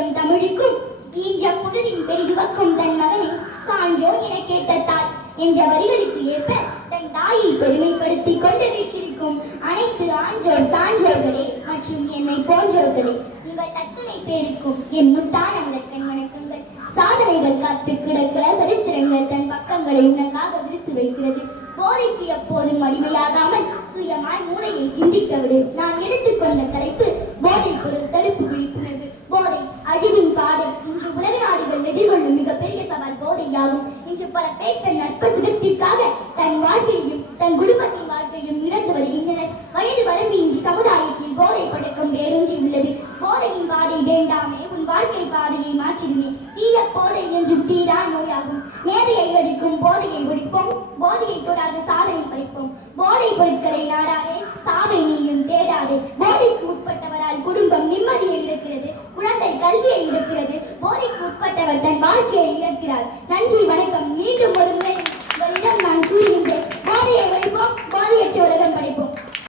M தமிழுக்கும் ஈன்ற பொழுதின் பெரிதுவக்கும் தன் மகனை சான்றோன் என கேட்ட தாய் என்ற வரிகளுக்கு ஏற்ப தன் தாயை பெருமைப்படுத்திக் கொண்டு வீற்றிருக்கும் அனைத்து ஆன்றோர் சான்றோர்களே மற்றும் என்னை போன்றோர்களே, உங்கள் அத்தனை பேருக்கும் என் முத்தான முதற்கண் வணக்கங்கள். சாதனைகள் காத்து கிடக்க சரித்திரங்கள் தன் பக்கங்களை உனக்காக விரித்து வைக்கிறது. போதைக்கு எப்போதும் அடிமையாகாமல் சுயமாய் மூளையை சிந்திக்க விடு. நான் எடுத்துக்கொண்ட தலைப்பு போதை பொருள் தடுப்பு விழிப்புணர்வு. போதை அழிவின் பாதை. இன்று உலக நாடுகள் எதிர்கொள்ளும் மிகப்பெரிய சவால் போதையாகும். இன்று பல பேர் தன் நட்பு சுகத்திற்காக தன் வாழ்க்கையையும் தன் குடும்பத்தின் வாழ்க்கையும் இழந்து வருகின்றனர். வயது வரம்பின்றி சமுதாயத்தில் போதை பழக்கம் வேரூன்றி உள்ளது. போதையின் பாதை வேண்டாமே, உன் வாழ்க்கை பாதையை மாற்றிடுமே. தீய போதை என்றும் தீரா நோயாகும். மேதையை அடிக்கும் போதையை ஒழிப்போம், போதையை தொடாத சாதனை படைப்போம். போதை பொருட்களை நாடாதே, சாவை நீயும் தேடாதே. போதைக்கு உட்பட்டவரால் குடும்பம் நிம்மதியை இழக்கிறது, குழந்தை கல்வியை இழக்கிறது. போதைக்கு உட்பட்டவர் தன் வாழ்க்கையை இழக்கிறார்.